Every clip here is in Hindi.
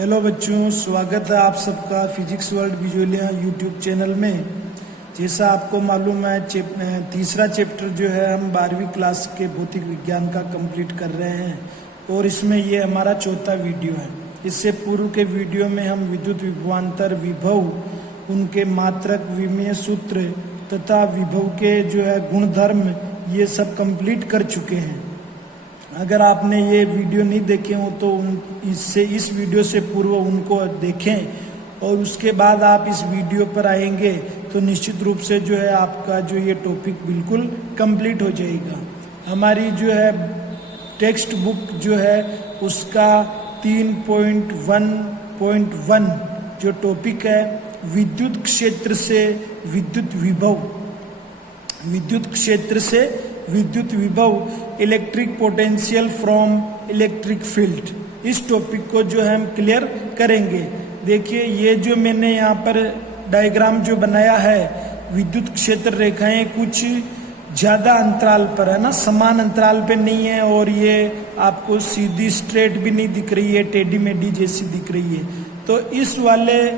हेलो बच्चों, स्वागत है आप सबका physics world Bijolia YouTube channel में। जैसा आपको मालूम है तीसरा चैप्टर जो है हम 12वीं क्लास के भौतिक विज्ञान का कंप्लीट कर रहे हैं और इसमें ये हमारा चौथा वीडियो है। इससे पूर्व के वीडियो में हम विद्युत विभवांतर, विभव, उनके मात्रक, विमीय सूत्र तथा विभव के जो है गुणधर्म, ये सब कंप्लीट कर चुके हैं। अगर आपने ये वीडियो नहीं देखे हो तो इस वीडियो से पूर्व उनको देखें और उसके बाद आप इस वीडियो पर आएंगे तो निश्चित रूप से जो है आपका जो ये टॉपिक बिल्कुल कंप्लीट हो जाएगा। हमारी जो है टेक्स्ट बुक जो है उसका 3.1.1 जो टॉपिक है विद्युत क्षेत्र से विद्युत विभव, विद्युत क्षेत्र से विद्युत विभव, electric potential from electric field, इस टॉपिक को जो है हम क्लियर करेंगे। देखिए ये जो मैंने यहाँ पर डायग्राम जो बनाया है, विद्युत क्षेत्र रेखाएं कुछ ज्यादा अंतराल पर है ना, समान अंतराल पे नहीं है और ये आपको सीधी स्ट्रेट भी नहीं दिख रही है, टेढ़ी मेढ़ी जैसी दिख रही है। तो इस वाले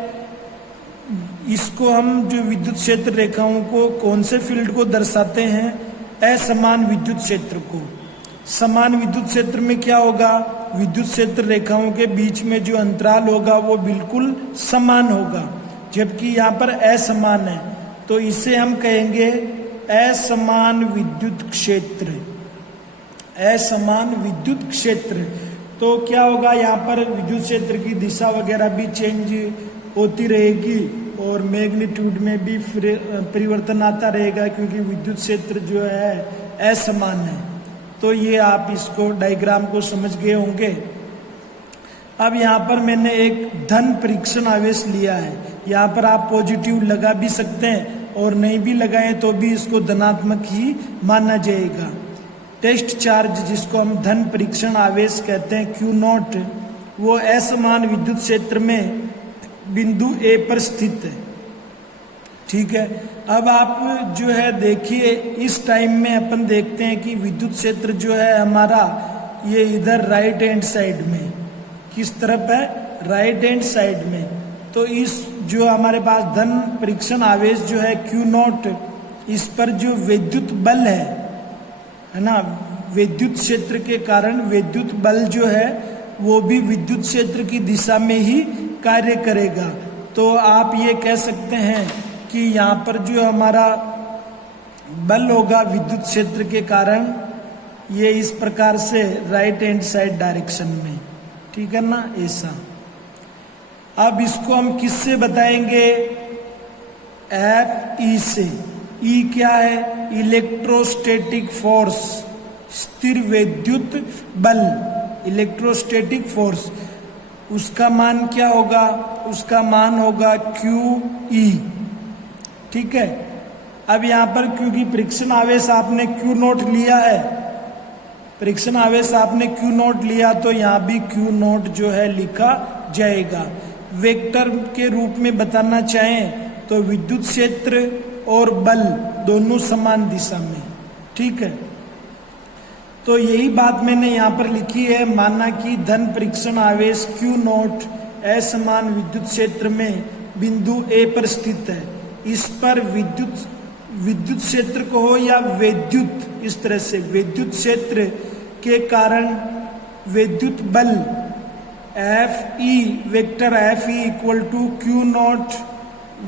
इसको हम जो विद्युत क्षेत्र रेखाओं को कौन से फील्ड को दर्शाते हैं? असमान विद्युत क्षेत्र को। समान विद्युत क्षेत्र में क्या होगा? विद्युत क्षेत्र रेखाओं के बीच में जो अंतराल होगा वो बिल्कुल समान होगा, जबकि यहाँ पर असमान है तो इसे हम कहेंगे असमान विद्युत क्षेत्र। असमान विद्युत क्षेत्र तो क्या होगा? यहाँ पर विद्युत क्षेत्र की दिशा वगैरह भी चेंज होती रहेगी और मैग्नीट्यूड में भी परिवर्तन आता रहेगा, क्योंकि विद्युत क्षेत्र जो है असमान है। तो ये आप इसको डायग्राम को समझ गए होंगे। अब यहाँ पर मैंने एक धन परीक्षण आवेश लिया है। यहाँ पर आप पॉजिटिव लगा भी सकते हैं और नहीं भी लगाएं तो भी इसको धनात्मक ही माना जाएगा। टेस्ट चार्ज जिसको हम धन परीक्षण आवेश कहते हैं Q0, वो असमान विद्युत क्षेत्र में बिंदु A पर स्थित है। ठीक है, अब आप जो है देखिए इस टाइम में अपन देखते हैं कि विद्युत क्षेत्र जो है हमारा ये इधर राइट हैंड साइड में, किस तरफ है? राइट हैंड साइड में। तो इस जो हमारे पास धन परीक्षण आवेश जो है Q0, इस पर जो विद्युत बल है ना, विद्युत क्षेत्र के कारण विद्युत बल जो है वो भी विद्युत क्षेत्र की दिशा में ही कार्य करेगा। तो आप ये कह सकते हैं कि यहाँ पर जो हमारा बल होगा विद्युत क्षेत्र के कारण, ये इस प्रकार से राइट हैंड साइड डायरेक्शन में, ठीक है ना, ऐसा। अब इसको हम किससे बताएंगे? Fe से। E क्या है? इलेक्ट्रोस्टैटिक फोर्स, स्थिर विद्युत बल, इलेक्ट्रोस्टैटिक फोर्स। उसका मान क्या होगा? उसका मान होगा QE। ठीक है, अब यहाँ पर क्योंकि परीक्षण आवेश आपने Q0 लिया है, परीक्षण आवेश आपने Q0 लिया तो यहाँ भी Q0 जो है लिखा जाएगा। वेक्टर के रूप में बताना चाहें तो विद्युत क्षेत्र और बल दोनों समान दिशा में। ठीक है, तो यही बात मैंने यहाँ पर लिखी है। माना कि धन परीक्षण आवेश Q0 असमान विद्युत क्षेत्र में बिंदु A पर स्थित है। इस पर विद्युत क्षेत्र को हो या विद्युत, इस तरह से विद्युत क्षेत्र के कारण विद्युत बल Fe, vector Fe equal to Q0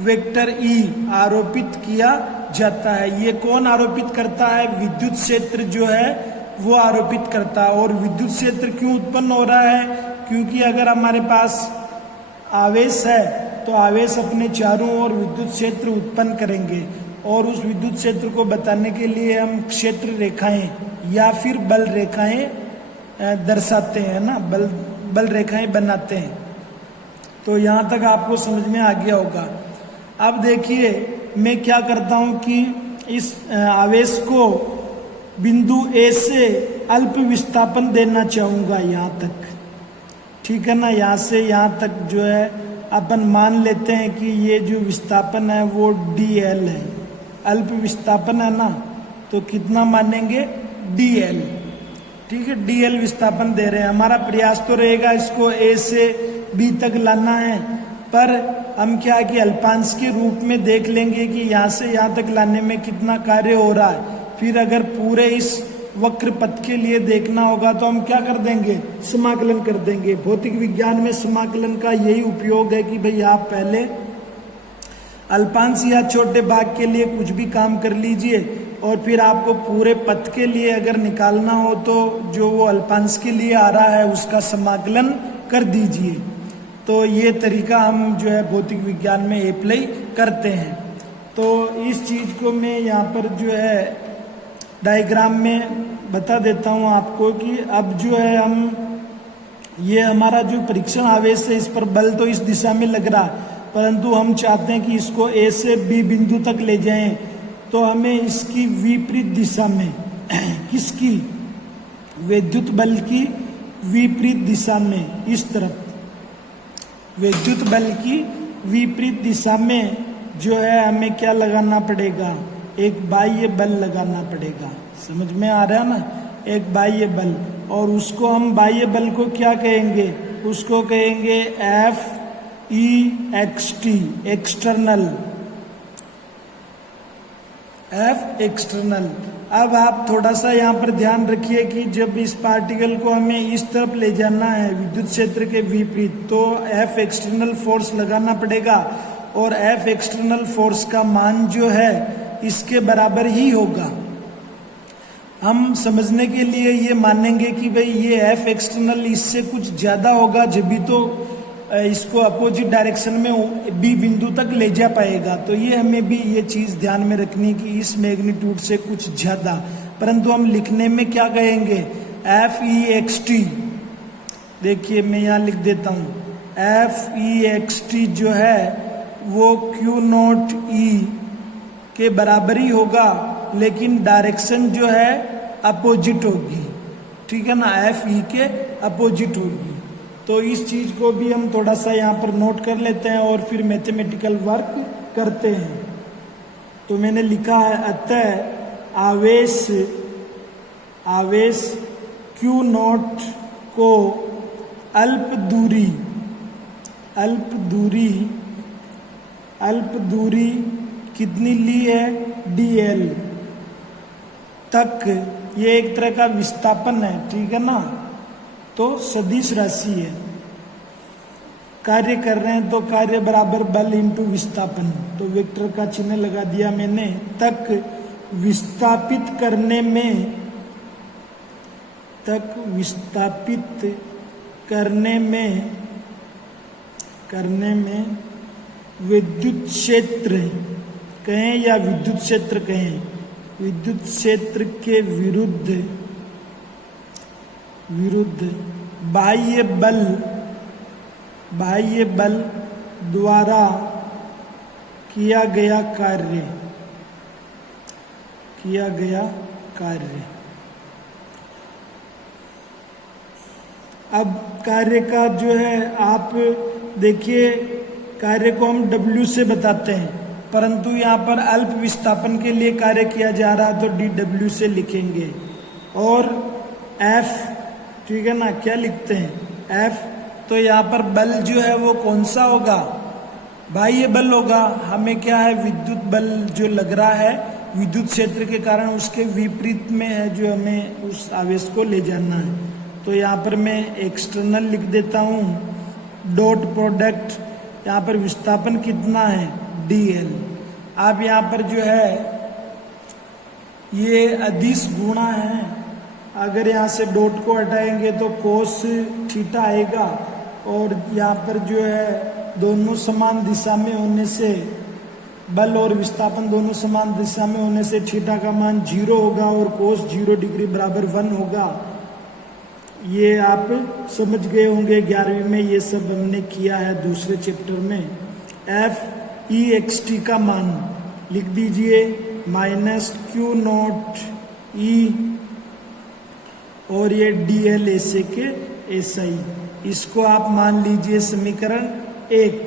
vector E आरोपित किया जाता है। ये कौन आरोपित करता है? विद्युत क्षेत्र जो है वो आरोपित करता है। और विद्युत क्षेत्र क्यों उत्पन्न हो रहा है? क्योंकि अगर हमारे पास आवेश है तो आवेश अपने चारों ओर विद्युत क्षेत्र उत्पन्न करेंगे और उस विद्युत क्षेत्र को बताने के लिए हम क्षेत्र रेखाएं या फिर बल रेखाएं दर्शाते हैं ना, बल रेखाएं बनाते हैं। तो यहाँ तक आपको समझ में आ गया होगा। अब देखिए मैं क्या करता हूँ कि इस आवेश को बिंदु A से अल्प विस्थापन देना चाहूंगा यहाँ तक। ठीक है ना, यहाँ से यहाँ तक जो है अपन मान लेते हैं कि ये जो विस्थापन है वो dl है, अल्प विस्थापन है ना, तो कितना मानेंगे? dl। ठीक है, dl विस्थापन दे रहे हैं। हमारा प्रयास तो रहेगा इसको A से बी तक लाना है, पर हम क्या कि अल्पांश के रूप में देख लेंगे कि यहाँ से यहाँ तक लाने में कितना कार्य हो रहा है। फिर अगर पूरे इस वक्र पथ के लिए देखना होगा तो हम क्या कर देंगे, समाकलन कर देंगे। भौतिक विज्ञान में समाकलन का यही उपयोग है कि भाई आप पहले अल्पांश या छोटे भाग के लिए कुछ भी काम कर लीजिए और फिर आपको पूरे पथ के लिए अगर निकालना हो तो जो वो अल्पांश के लिए आ रहा है उसका समाकलन कर दीजिए। तो ये तरीका हम जो है भौतिक विज्ञान में अप्लाई करते हैं। तो इस चीज को मैं यहाँ पर जो है डायग्राम में बता देता हूँ आपको कि अब जो है हम ये हमारा जो परीक्षण आवेश है इस पर बल तो इस दिशा में लग रहा है, परंतु हम चाहते हैं कि इसको ए से बी बिंदु तक ले जाएं, तो हमें इसकी विपरीत दिशा में किसकी, विद्युत बल की विपरीत दिशा में, इस तरफ विद्युत बल की विपरीत दिशा में जो है हमें क्या लगाना पड़ेगा, एक बाह्य बल लगाना पड़ेगा। समझ में आ रहा है ना, एक बाह्य बल। और उसको हम बाह्य बल को क्या कहेंगे, उसको कहेंगे FEXT, एक्सटर्नल, F एक्सटर्नल। अब आप थोड़ा सा यहाँ पर ध्यान रखिए कि जब इस पार्टिकल को हमें इस तरफ ले जाना है विद्युत क्षेत्र के विपरीत, तो F एक्सटर्नल फोर्स लगाना पड़ेगा और F एक्सटर्नल फोर्स का मान जो है इसके बराबर ही होगा। हम समझने के लिए ये मानेंगे कि भाई ये F एक्सटर्नल इससे कुछ ज्यादा होगा, जब भी तो इसको अपोजिट डायरेक्शन में बी बिंदु तक ले जा पाएगा। तो ये हमें भी ये चीज ध्यान में रखनी कि इस मैग्नीट्यूड से कुछ ज्यादा, परंतु हम लिखने में क्या कहेंगे, FEXT। देखिए मैं यहाँ लिख देता हूँ, FEXT जो है वो Q0E के बराबर ही होगा, लेकिन डायरेक्शन जो है अपोजिट होगी, ठीक है ना, FE के अपोजिट होगी। तो इस चीज को भी हम थोड़ा सा यहाँ पर नोट कर लेते हैं और फिर मैथमेटिकल वर्क करते हैं। तो मैंने लिखा है, अतः आवेश Q0 को अल्प दूरी कितनी ली है, dl तक, ये एक तरह का विस्थापन है, ठीक है ना। तो सदिश राशि है, कार्य कर रहे हैं तो कार्य बराबर बल इंटू विस्थापन, तो वेक्टर का चिन्ह लगा दिया मैंने। तक विस्थापित करने में विद्युत क्षेत्र कहें या विद्युत क्षेत्र कहें, विद्युत क्षेत्र के विरुद्ध बाह्य बल द्वारा किया गया कार्य। अब कार्य का जो है आप देखिए, कार्य को हम W से बताते हैं, परंतु यहाँ पर अल्प विस्थापन के लिए कार्य किया जा रहा तो dW से लिखेंगे। और F, ठीक है ना, क्या लिखते हैं, F। तो यहाँ पर बल जो है वो कौन सा होगा, बाह्य बल होगा। हमें क्या है, विद्युत बल जो लग रहा है विद्युत क्षेत्र के कारण उसके विपरीत में है, जो हमें उस आवेश को ले जाना है। तो यहाँ पर मैं एक्सटर्नल लिख देता हूँ, डॉट प्रोडक्ट, यहाँ पर विस्थापन कितना है, dl। अब यहाँ पर जो है ये अदिश गुणा है, अगर यहाँ से डॉट को हटाएंगे तो कोस थीटा आएगा, और यहाँ पर जो है दोनों समान दिशा में होने से, बल और विस्थापन दोनों समान दिशा में होने से थीटा का मान 0 होगा और कोस 0 डिग्री बराबर 1 होगा। ये आप समझ गए होंगे, 11वीं में ये सब हमने किया है दूसरे चैप्टर में। FEXT का मान लिख दीजिए -Q0E, और ये dl ऐसे के ऐसा ही, इसको आप मान लीजिए समीकरण 1।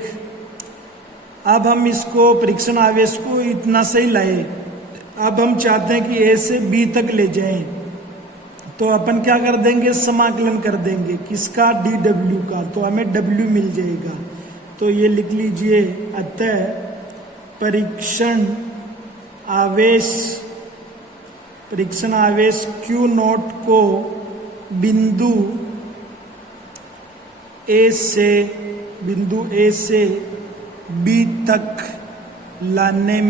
अब हम इसको परीक्षण आवेश को इतना सही लाए, अब हम चाहते हैं कि A से B तक ले जाएं, तो अपन क्या कर देंगे, समाकलन कर देंगे किसका, dw का, तो हमें w मिल जाएगा। तो ये लिख लीजिए, अतः परीक्षण आवेश Q नॉट को बिंदु A से B तक लाने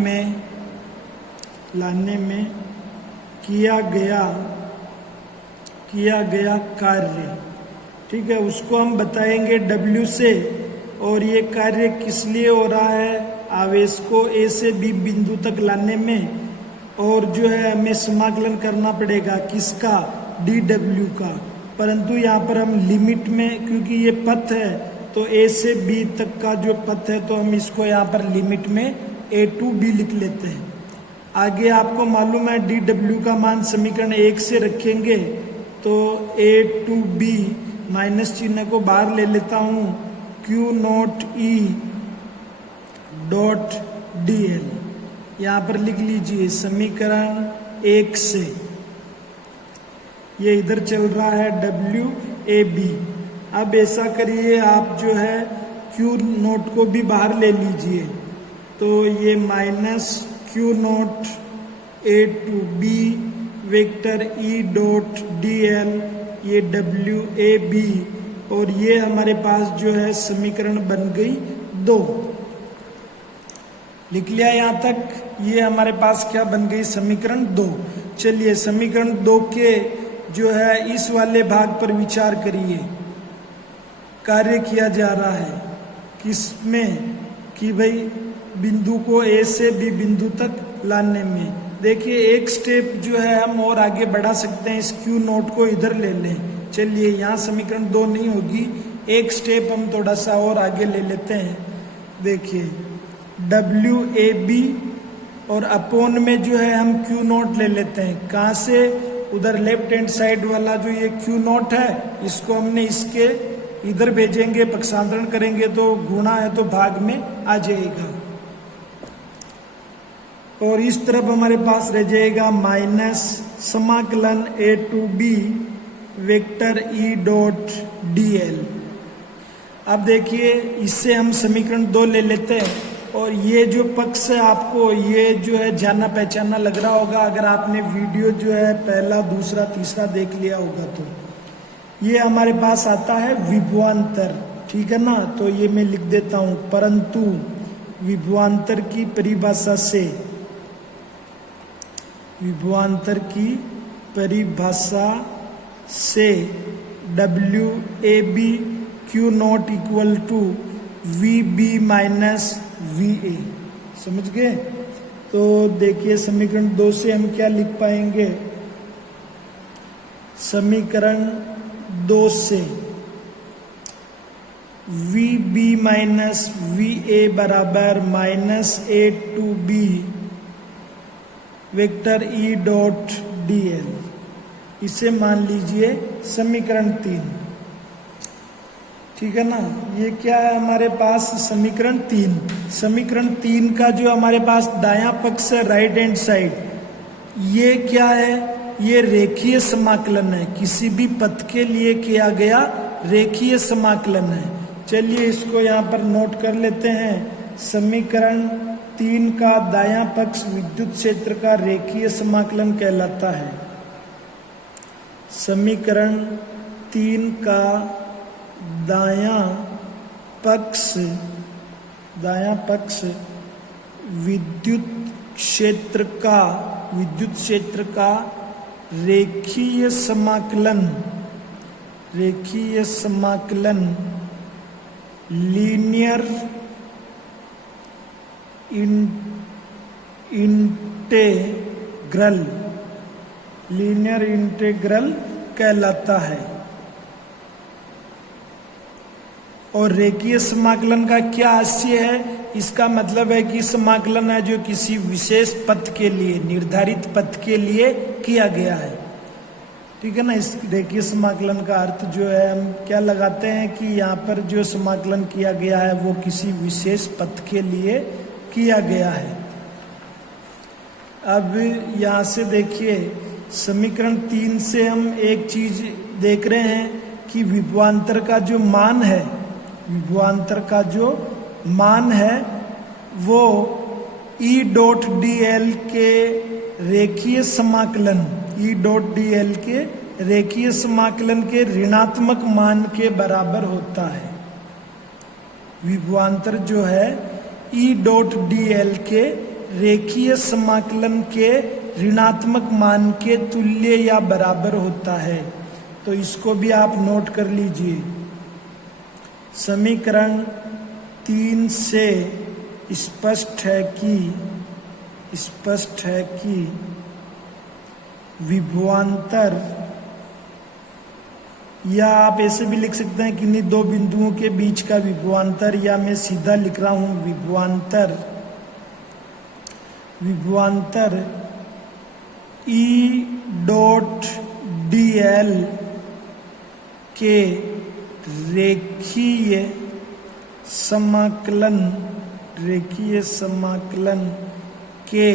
में किया गया कार्य, ठीक है, उसको हम बताएंगे W से। और ये कार्य किस लिए हो रहा है, आवेश को A से B बिंदु तक लाने में, और जो है हमें समाकलन करना पड़ेगा किसका, dw का। परंतु यहाँ पर हम लिमिट में, क्योंकि ये पथ है तो A से B तक का जो पथ है, तो हम इसको यहाँ पर लिमिट में A to B लिख लेते हैं। आगे आपको मालूम है dw का मान समीकरण 1 से रखेंगे, तो A to B माइनस चिन्ह को बाहर ले लेता हूँ, Q not E dot dl, यहाँ पर लिख लीजिए समीकरण 1 से, ये इधर चल रहा है WAB। अब ऐसा करिए, आप जो है Q नोट को भी बाहर ले लीजिए, तो ये minus Q note A to B vector E dot dl, ये WAB, और ये हमारे पास जो है समीकरण बन गई 2। लिख लिया यहाँ तक, ये हमारे पास क्या बन गई, समीकरण 2। चलिए समीकरण 2 के जो है इस वाले भाग पर विचार करिए। कार्य किया जा रहा है किसमें, कि भाई बिंदु को A से B बिंदु तक लाने में। देखिए एक स्टेप जो है हम और आगे बढ़ा सकते हैं, इस Q नोट को इधर ले लें। चलिए यहाँ समीकरण 2 नहीं होगी, एक स्टेप हम थोड़ा सा और आगे ले लेते हैं। देखिए WAB और अपोन में जो है हम Q नोट ले लेते हैं, कहाँ से, उधर लेफ्ट हैंड साइड वाला जो ये Q नोट है, इसको हमने इसके इधर भेजेंगे, पक्षांतरण करेंगे तो गुणा है तो भाग में आ जाएगा, और इस तरफ हमारे पास रह जाएगा माइनस समाकलन A to B vector E dot dl। अब देखिए इससे हम समीकरण 2 ले लेते हैं, और ये जो पक्ष है आपको ये जो है जाना पहचाना लग रहा होगा, अगर आपने वीडियो जो है पहला दूसरा तीसरा देख लिया होगा तो। ये हमारे पास आता है विभवांतर, ठीक है ना, तो ये मैं लिख देता हूं, परंतु विभवांतर की परिभाषा से WAB Q not equal to VB minus VA, समझ गए। तो देखिए समीकरण 2 से हम क्या लिख पाएंगे, समीकरण 2 से VB माइनस VA बराबर minus A to B vector E dot dl, इसे मान लीजिए समीकरण 3, ठीक है ना। ये क्या है हमारे पास, समीकरण 3। समीकरण 3 का जो हमारे पास दायां पक्ष है, राइट हैंड साइड, ये क्या है, ये रेखीय समाकलन है, किसी भी पथ के लिए किया गया रेखीय समाकलन है। चलिए इसको यहाँ पर नोट कर लेते हैं, समीकरण 3 का दायां पक्ष विद्युत क्षेत्र का रेखीय समाकलन कहलाता है। समीकरण 3 का दायां पक्ष विद्युत क्षेत्र का रेखीय समाकलन लीनियर इंटेग्रल कहलाता है। और रेखीय समाकलन का क्या आशय है, इसका मतलब है कि समाकलन है जो किसी विशेष पथ के लिए, निर्धारित पथ के लिए किया गया है, ठीक है ना। इस रेखीय समाकलन का अर्थ जो है हम क्या लगाते हैं कि यहाँ पर जो समाकलन किया गया है वो किसी विशेष पथ के लिए किया गया है। अब यहाँ से देखिए समीकरण 3 से हम एक चीज देख रहे हैं कि विभवांतर का जो मान है, विभवांतर का जो मान है वो E डॉट डी एल के रेखीय समाकलन, E डॉट डी एल के रेखीय समाकलन के ऋणात्मक मान के बराबर होता है। विभवांतर जो है E डॉट डी एल के रेखीय समाकलन के ऋणात्मक मान के तुल्य या बराबर होता है। तो इसको भी आप नोट कर लीजिए। समीकरण 3 से स्पष्ट है कि विभवांतर, या आप ऐसे भी लिख सकते हैं किन्हीं दो बिंदुओं के बीच का विभवांतर, या मैं सीधा लिख रहा हूं विभवांतर E डॉट डी एल के रेखीय समाकलन के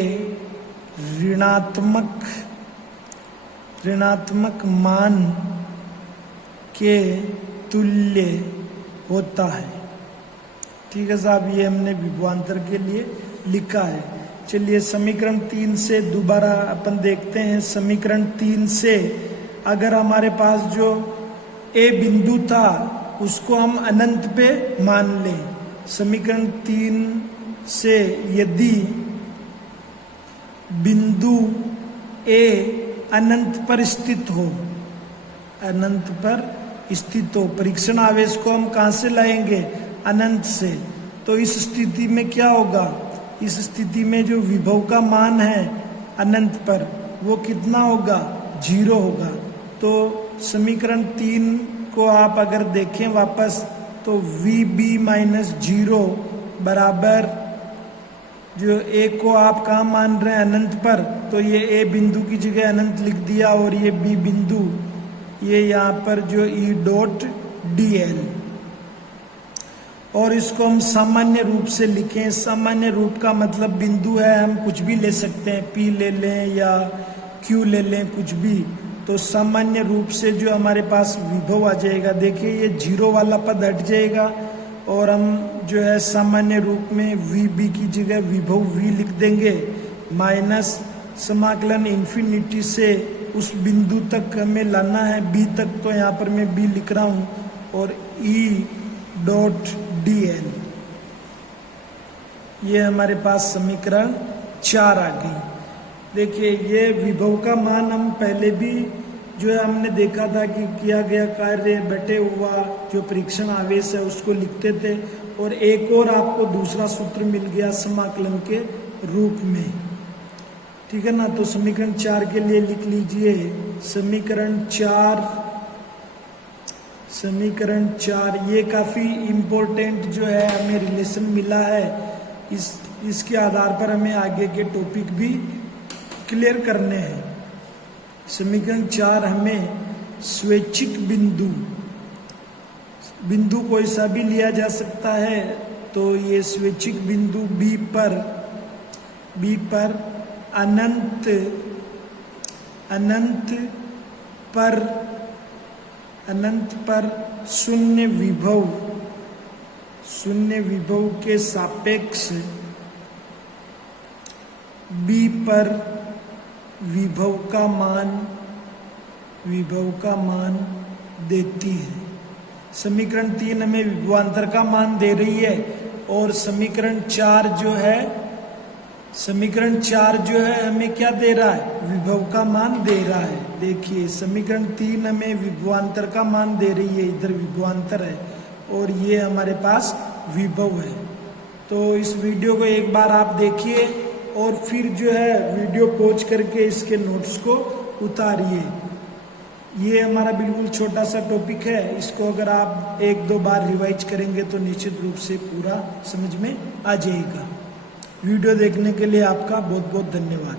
ऋणात्मक मान के तुल्य होता है। ठीक है साहब, ये हमने विभवांतर के लिए लिखा है। चलिए समीकरण 3 से दोबारा अपन देखते हैं। समीकरण 3 से अगर हमारे पास जो ए बिंदु था उसको हम अनंत पे मान लें। समीकरण 3 से यदि बिंदु ए अनंत पर स्थित हो, परीक्षण आवेश को हम कहां से लाएंगे? अनंत से। तो इस स्थिति में क्या होगा? इस स्थिति में जो विभव का मान है अनंत पर वो कितना होगा? 0 होगा। तो समीकरण 3 को आप अगर देखें वापस तो VB माइनस 0 बराबर, जो ए को आप कहाँ मान रहे हैं? अनंत पर, तो ये ए बिंदु की जगह अनंत लिख दिया, और ये बी बिंदु, ये यहाँ पर जो E डॉट डी एल, और इसको हम सामान्य रूप से लिखें। सामान्य रूप का मतलब बिंदु है, हम कुछ भी ले सकते हैं, P ले लें या Q ले लें, कुछ भी। तो सामान्य रूप से जो हमारे पास विभव आ जाएगा, देखिए ये 0 वाला पद हट जाएगा, और हम जो है सामान्य रूप में VB की जगह विभव V लिख देंगे, माइनस समाकलन इन्फिनिटी से उस बिंदु तक हमें लाना है, B तक, तो यहाँ पर मैं B लिख रहा हूँ, और E डॉट डी एल, ये हमारे पास समीकरण 4 आ गई। देखिए ये विभव का मान हम पहले भी जो है हमने देखा था कि किया गया कार्य बटे हुआ जो परीक्षण आवेश है उसको लिखते थे, और एक और आपको दूसरा सूत्र मिल गया समाकलन के रूप में। ठीक है ना? तो समीकरण 4 के लिए लिख लीजिए। समीकरण 4 ये काफी इम्पोर्टेंट जो है हमें रिलेशन मिला है, इसके आधार पर हमें आगे के टॉपिक भी क्लियर करने हैं। समीकरण 4 हमें स्वैच्छिक बिंदु कोई सा भी लिया जा सकता है, तो ये स्वैच्छिक बिंदु B पर अनंत पर शून्य विभव के सापेक्ष B पर विभव का मान देती है। समीकरण 3 हमें विभवांतर का मान दे रही है, और समीकरण 4 जो है हमें क्या दे रहा है? विभव का मान दे रहा है। देखिए समीकरण 3 हमें विभवांतर का मान दे रही है, इधर विभवांतर है और ये हमारे पास विभव है। तो इस वीडियो को एक बार आप देखिए और फिर जो है वीडियो पॉज करके इसके नोट्स को उतारिए। ये हमारा बिल्कुल छोटा सा टॉपिक है, इसको अगर आप 1-2 बार रिवाइज करेंगे तो निश्चित रूप से पूरा समझ में आ जाएगा। वीडियो देखने के लिए आपका बहुत बहुत धन्यवाद।